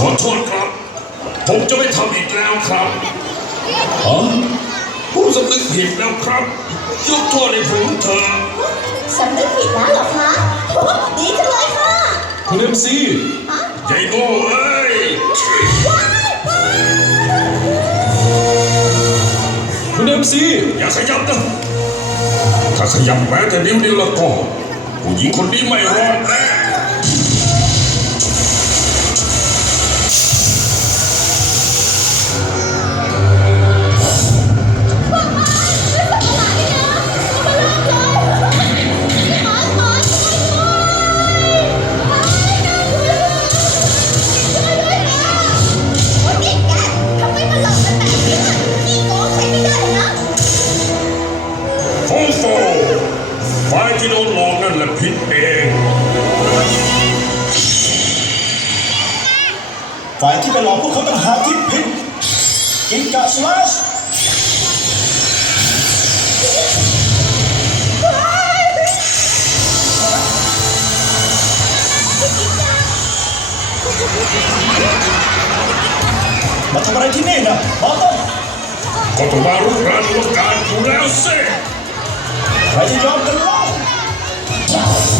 ขอโทษครับ ผมจะไม่ทำอีกแล้วครับฮะผู้สำนึกผิดแล้วครับ ยกโทษให้ผมเถอะสำนึกผิดแล้วเหรอคะโอ้ดีจังเลยค่ะคุณเอ็มซีใหญ่โง่เอ้ยคุณเอ็มซีอย่าขยับนะถ้าขยับแม้แต่นิ้วเดียวละก็ผู้หญิงคนนี้ไม่รอดแน่ ที่โดนหลอกนั่นแหละผิดเองฝ่ายที่ไปหลอกพวกเขาต่างหากที่ผิดกินกะสลัชมาทำอะไรที่นี่นะบอต้นก็ต้องมารุกรานอวกาศอยู่แล้วสิใครจะยอมกันเล่า Yeah.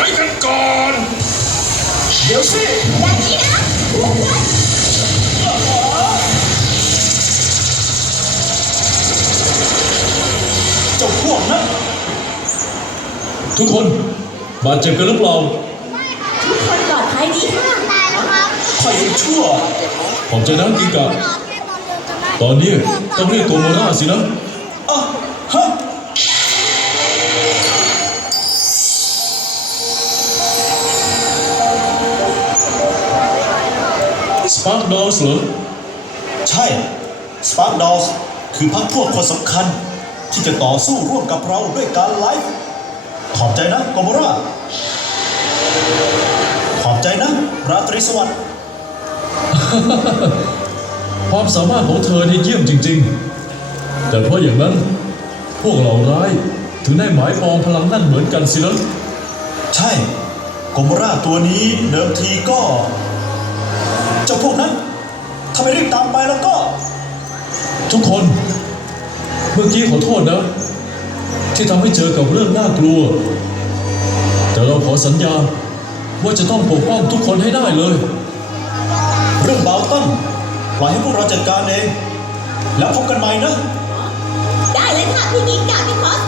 อยกันก่อน เดี๋ยวสิแบบนี้นะบวกเลยเจ้าพวกนั้นทุกคนบาดเจ็บกันหรือเปล่าทุกคนปลอดภัยดีค่ะตายแล้วครับคอยยังชั่ว ขอบใจนะกิงกะตอนนี้ต้องเรียกตัวโมราสินะอะฮะ สปาร์คดอลส์เหรอใช่สปาร์ d ดอลส์คือพรรคพวกคนสำคัญ ที่จะต่อสู้ร่วมกับเราด้วยการไลฟ์ขอบใจนะโกโมราขอบใจนะ ราตรีสวัสดิ์ความสามารถของเธอนี่เยี่ยมจริง ๆ แต่เพราะอย่างนั้น พวกเราร้ายถึงได้หมายปองพลังนั่นเหมือนกันสินะใช่โกโมราตัวนี้เดิมทีก็ เจ้าพวกนั้น ถ้าไม่รีบตามไปแล้วก็ ทุกคน เมื่อกี้ขอโทษนะ ที่ทำให้เจอกับเรื่องน่ากลัว แต่เราขอสัญญาว่าจะต้องปกป้องทุกคนให้ได้เลย เรื่องเบาต้นปล่อยให้พวกเราจัดการเอง แล้วพบกันใหม่นะ ได้เลยค่ะพี่กิ๊กกับพี่คอสมอสแต่ว่า